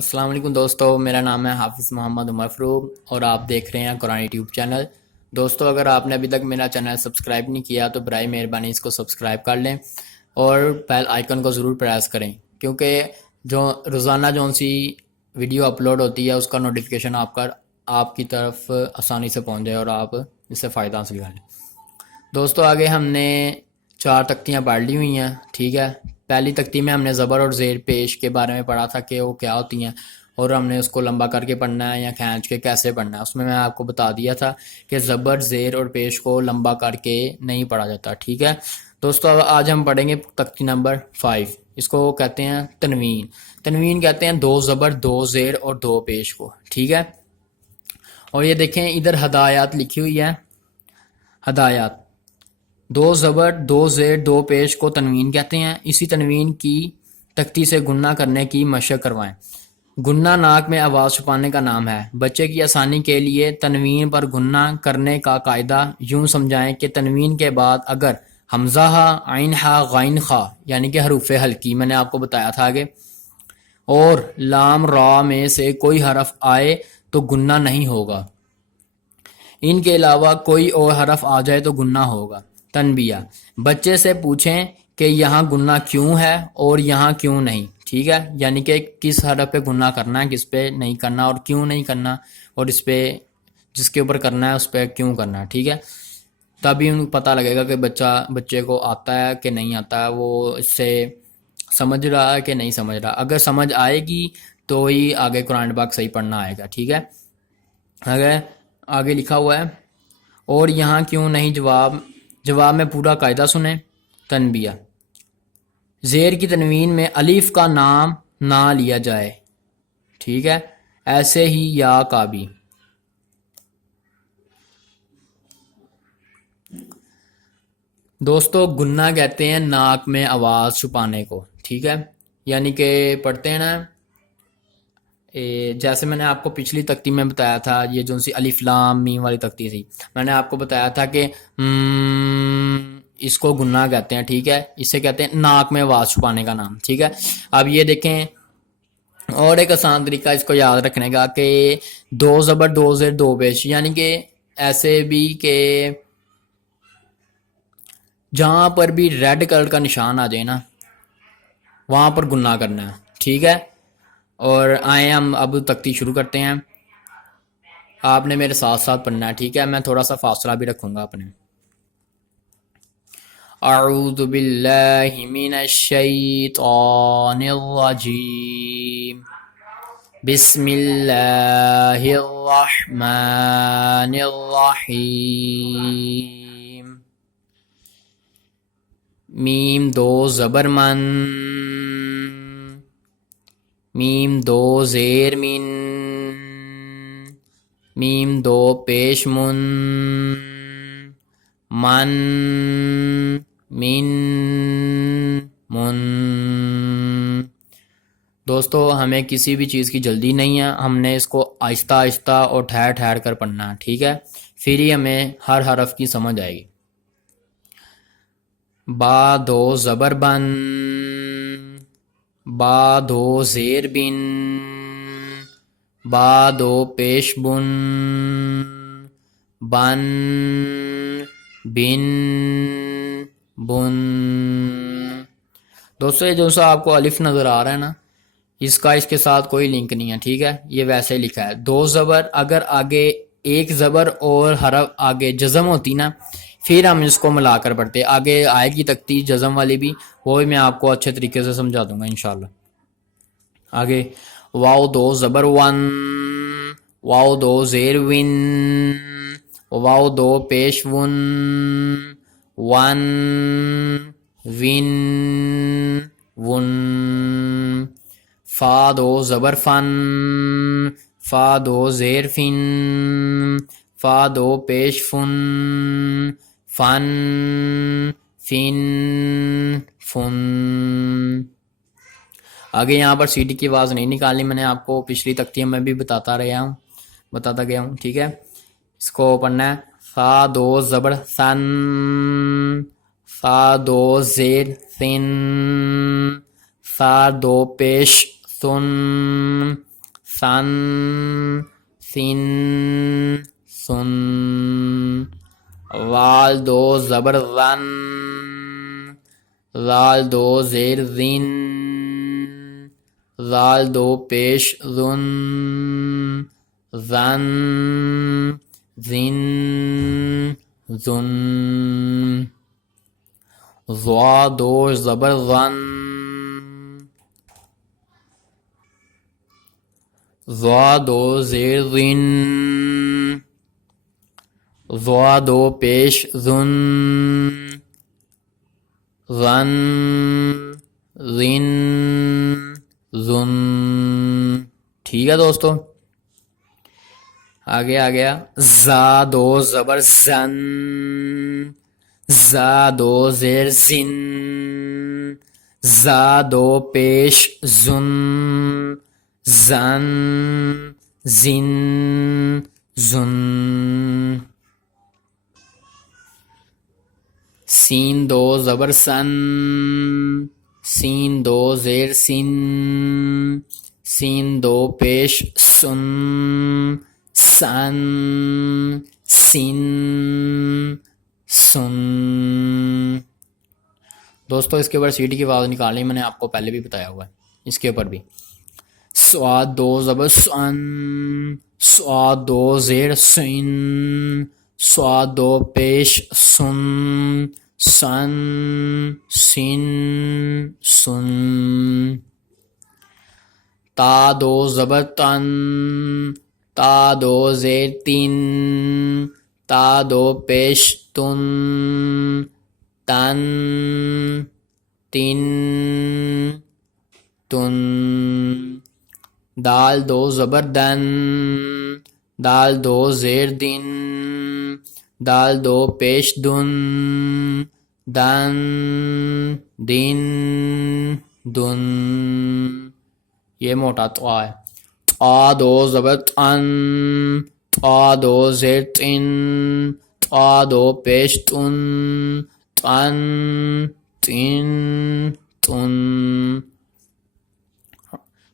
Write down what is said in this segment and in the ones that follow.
السلام علیکم دوستو، میرا نام ہے حافظ محمد عمر فروغ اور آپ دیکھ رہے ہیں قرآن یوٹیوب چینل۔ دوستو اگر آپ نے ابھی تک میرا چینل سبسکرائب نہیں کیا تو برائے مہربانی اس کو سبسکرائب کر لیں اور بیل آئیکن کو ضرور پریس کریں، کیونکہ جو روزانہ جو سی ویڈیو اپلوڈ ہوتی ہے اس کا نوٹیفیکیشن آپ کی طرف آسانی سے پہنچ جائے اور آپ اس سے فائدہ حاصل کر لیں۔ دوستو آگے ہم نے 4 تختیاں پڑھ لی ہوئی ہیں، ٹھیک ہے۔ پہلی تختی میں ہم نے زبر اور زیر پیش کے بارے میں پڑھا تھا کہ وہ کیا ہوتی ہیں اور ہم نے اس کو لمبا کر کے پڑھنا ہے یا کھینچ کے کیسے پڑھنا ہے۔ اس میں آپ کو بتا دیا تھا کہ زبر زیر اور پیش کو لمبا کر کے نہیں پڑھا جاتا، ٹھیک ہے۔ دوستو آج ہم پڑھیں گے تختی نمبر 5، اس کو کہتے ہیں تنوین۔ تنوین کہتے ہیں 2 زبر 2 زیر اور 2 پیش کو، ٹھیک ہے۔ اور یہ دیکھیں ادھر ہدایات لکھی ہوئی ہے، ہدایات 2 زبر 2 زیر 2 پیش کو تنوین کہتے ہیں۔ اسی تنوین کی تختی سے گننا کرنے کی مشق کروائیں۔ گننا ناک میں آواز چھپانے کا نام ہے۔ بچے کی آسانی کے لیے تنوین پر گننا کرنے کا قاعدہ یوں سمجھائیں کہ تنوین کے بعد اگر حمزہ ہا، عین ہا، غین خا یعنی کہ حروف ہلکی میں نے آپ کو بتایا تھا آگے، اور لام را میں سے کوئی حرف آئے تو گننا نہیں ہوگا، ان کے علاوہ کوئی اور حرف آ جائے تو گننا ہوگا۔ تنبیہ: بچے سے پوچھیں کہ یہاں گننا کیوں ہے اور یہاں کیوں نہیں، ٹھیک ہے، یعنی کہ کس حرف پہ گننا کرنا ہے، کس پہ نہیں کرنا اور کیوں نہیں کرنا، اور اس پہ جس کے اوپر کرنا ہے اس پہ کیوں کرنا ہے، ٹھیک ہے۔ تبھی ان کو پتہ لگے گا کہ بچے کو آتا ہے کہ نہیں آتا ہے، وہ اس سے سمجھ رہا ہے کہ نہیں سمجھ رہا۔ اگر سمجھ آئے گی تو ہی آگے قرآن پاک صحیح پڑھنا آئے گا، ٹھیک ہے۔ اگر آگے لکھا ہوا ہے اور یہاں کیوں نہیں، جواب میں پورا قاعدہ سنیں۔ تنبیہ: زیر کی تنوین میں الف کا نام نہ لیا جائے، ٹھیک ہے، ایسے ہی یا کا بھی۔ دوستو گننا کہتے ہیں ناک میں آواز چھپانے کو، ٹھیک ہے، یعنی کہ پڑھتے ہیں نا، جیسے میں نے آپ کو پچھلی تختی میں بتایا تھا، یہ جو سی الف لام میم والی تختی تھی، میں نے آپ کو بتایا تھا کہ اس کو گننا کہتے ہیں، ٹھیک ہے، اسے کہتے ہیں ناک میں آواز چھپانے کا نام، ٹھیک ہے۔ اب یہ دیکھیں اور ایک آسان طریقہ اس کو یاد رکھنے کا کہ 2 زبر 2 زیر 2 پیش، یعنی کہ ایسے بھی کہ جہاں پر بھی ریڈ کلر کا نشان آ جائے نا وہاں پر گننا کرنا ہے، ٹھیک ہے۔ اور آئیں ہم اب تختی شروع کرتے ہیں، آپ نے میرے ساتھ ساتھ پڑھنا ہے، ٹھیک ہے، میں تھوڑا سا فاصلہ بھی رکھوں گا اپنے۔ اعوذ باللہ من الشیطان الرجیم، بسم اللہ الرحمن الرحیم۔ میم 2 زبر من، میم 2 زیر من، میم 2 پیش من، من من من۔ دوستو ہمیں کسی بھی چیز کی جلدی نہیں ہے، ہم نے اس کو آہستہ آہستہ اور ٹھہر ٹھہر کر پڑھنا ہے، ٹھیک ہے، پھر ہی ہمیں ہر حرف کی سمجھ آئے گی۔ با 2 زبر بن، با 2 زیر بن، با 2 پیش بن، بن بن بن۔ دوستو یہ جو سا آپ کو الف نظر آ رہا ہے نا، اس کا اس کے ساتھ کوئی لنک نہیں ہے، ٹھیک ہے، یہ ویسے ہی لکھا ہے 2 زبر، اگر آگے ایک زبر اور حرف آگے جزم ہوتی نا پھر ہم اس کو ملا کر پڑھتے، آگے آئے گی تختی جزم والی بھی، وہ بھی میں آپ کو اچھے طریقے سے سمجھا دوں گا انشاءاللہ۔ آگے واو 2 زبر ون، واو 2 زیر ون، واو 2 پیش ون، ون ون ون۔ فا 2 زبر فن، فا 2 زیر فن، فا 2 پیش فن، فن فن فن۔ آگے یہاں پر سیٹی کی آواز نہیں نکالنی، میں نے آپ کو پچھلی تختیوں میں بھی بتاتا گیا ہوں، ٹھیک ہے۔ اس کو پڑھنا ہے فا 2 زبر سن، فا 2 زیر سن، فا 2 پیش سن، سن سن سن وال دو زبر ون زال دو زیر زن زال دو پیش زن زن زن زن ضا دو زبر زن ضا دو زیر زن ضا دو پیش زن زن زن زن. ٹھیک ہے دوستو، آگے آ گیا زا دو زبر زن زا دو زیر زن زا دو پیش زن زن زن زن. سین دو زبر سن سین دو زیر سن سین دو پیش سن سن سن سن. دوستو اس کے اوپر سی ڈی کی آواز نکالنی میں نے آپ کو پہلے بھی بتایا ہوا ہے. اس کے اوپر بھی سواد دو زبر سن سواد دو زیر سن سواد دو پیش سن سن سن سن. تا دو زبر تن تا دو زیر تین تا دو پیش تن تن تن تن. دال دو زبر دن دال دو زیر دن دال دو پیش دن دن دن دن. یہ موٹا طا ہے. طا دو زبر تن طا دو زیر تن طا دو پیش تن تن تن تن.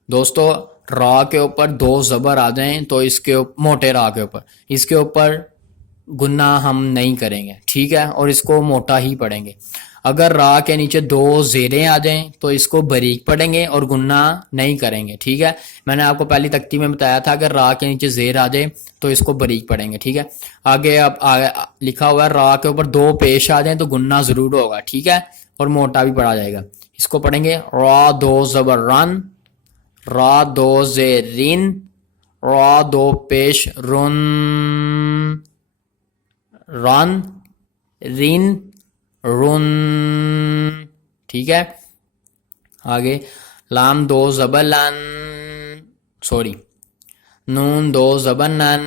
دوستو را کے اوپر دو زبر آ جائیں تو اس کے موٹے را کے اوپر اس کے اوپر گنہ ہم نہیں کریں گے، ٹھیک ہے، اور اس کو موٹا ہی پڑھیں گے. اگر را کے نیچے دو زیریں آ جائیں تو اس کو باریک پڑھیں گے اور گنہ نہیں کریں گے، ٹھیک ہے. میں نے آپ کو پہلی تختی میں بتایا تھا اگر را کے نیچے زیر آ جائے تو اس کو باریک پڑھیں گے، ٹھیک ہے. آگے اب لکھا ہوا ہے را کے اوپر دو پیش آ جائیں تو گنہ ضرور ہوگا، ٹھیک ہے، اور موٹا بھی پڑھا جائے گا. اس کو پڑھیں گے را دو زبر رن را دو زیر رن را دو پیش رن رن رن رن. ٹھیک ہے. آگے لام دو زبر لن نون دو زبر نن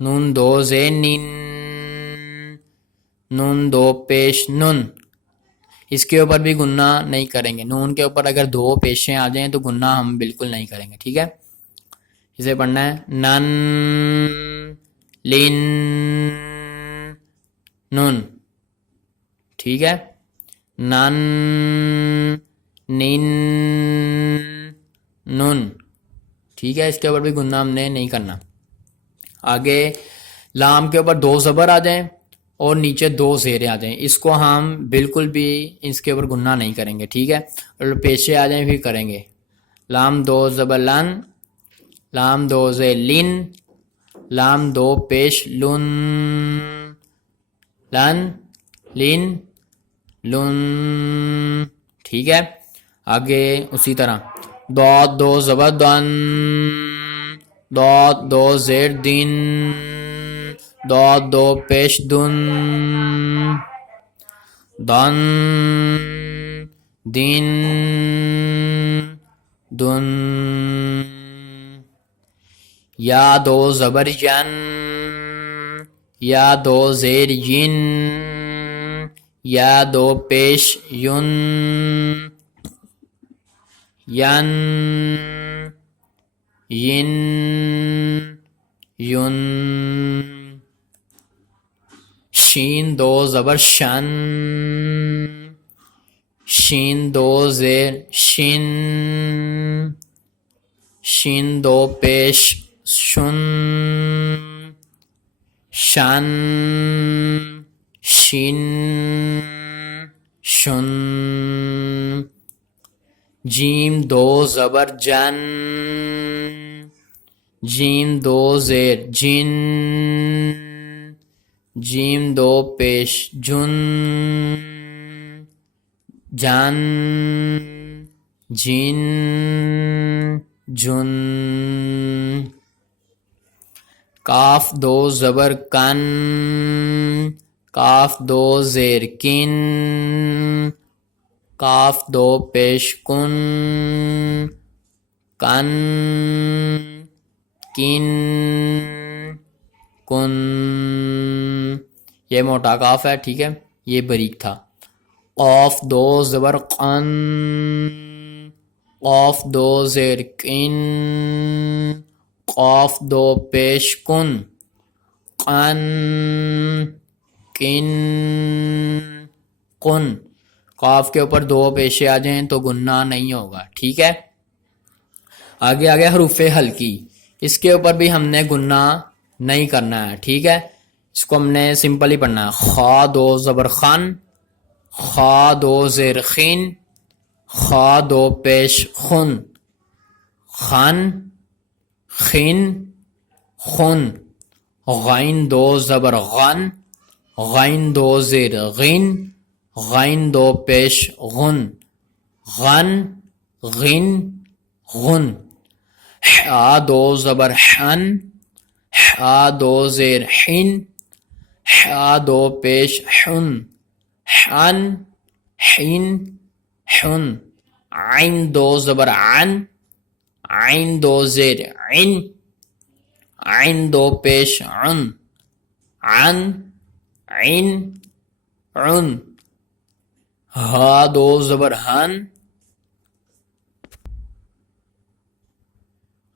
نون دو زیر نن نون دو پیش نن. اس کے اوپر بھی گنہ نہیں کریں گے. نون کے اوپر اگر دو پیشیں آ جائیں تو گنہ ہم بالکل نہیں کریں گے، ٹھیک ہے. اسے پڑھنا ہے نن لن نن، ٹھیک ہے. نن نن نن، ٹھیک ہے. اس کے اوپر بھی گنہ ہم نے نہیں کرنا. آگے لام کے اوپر دو زبر آ جائیں اور نیچے دو زیریں آ جائیں اس کو ہم بالکل بھی اس کے اوپر گنہ نہیں کریں گے، ٹھیک ہے. اور پیشے آ جائیں پھر کریں گے. لام دو زبر لن لام دو زیر لن لام دو پیش لن لن لن لن، ٹھیک ہے. آگے اسی طرح دو دو زبر دن دو دو زیر دن دو دو پیش دن دن دن دن. یا دو زبر ین یا دو زیر ین یا دو پیش یون ین ین یون. شین دو زبر شن شین دو زیر شن شین دو پیش شن شن شین شن جیم دو زبر جن جیم دو زیر جن جیم دو پیش جن جن جن جن کاف دو زبر کن کاف دو زیر کن کاف دو پیش کن کن کن کن یہ موٹا کاف ہے، ٹھیک ہے، یہ باریک تھا. قاف دو زبر قن قاف دو زیر کن قاف دو پیش کن قن کن کن. قاف کے اوپر دو پیشے آ جائیں تو گننا نہیں ہوگا، ٹھیک ہے. آگے حروف ہلکی، اس کے اوپر بھی ہم نے گننا نہیں کرنا ہے، ٹھیک ہے. اس کو ہم نے سمپل ہی پڑھنا ہے. خا دو زبر خن خا دو زیر خین خا دو پیش خن خن خن خن. غین دو زبر غن غین دو زیر غین غین دو پیش غن غن غن غن. حا دو زبر حن حا دو زیر حن حا دو پیش حن حن حن حن. عین دو زبر عن عین دو زیر عن عین دو پیش عن عن عن عن. ہا دو زبر ہن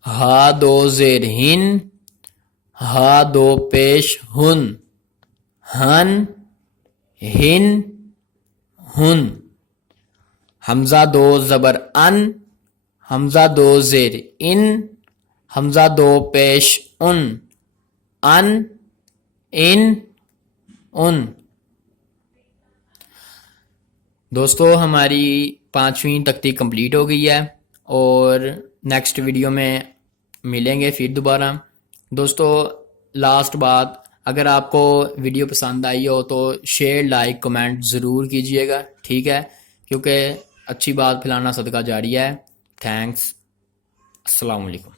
ہا دو زیر ہن ہا دو پیش ہن ہن ہن ہن. حمزہ دو زبر ان حمزہ دو زیر ان حمزہ دو پیش ان ان ان. دوستو ہماری 5ویں تختی کمپلیٹ ہو گئی ہے اور نیکسٹ ویڈیو میں ملیں گے پھر دوبارہ. دوستو لاسٹ بات، اگر آپ کو ویڈیو پسند آئی ہو تو شیئر لائک کمنٹ ضرور کیجئے گا، ٹھیک ہے، کیونکہ اچھی بات پھیلانا صدقہ جاریہ ہے. تھینکس، السلام علیکم.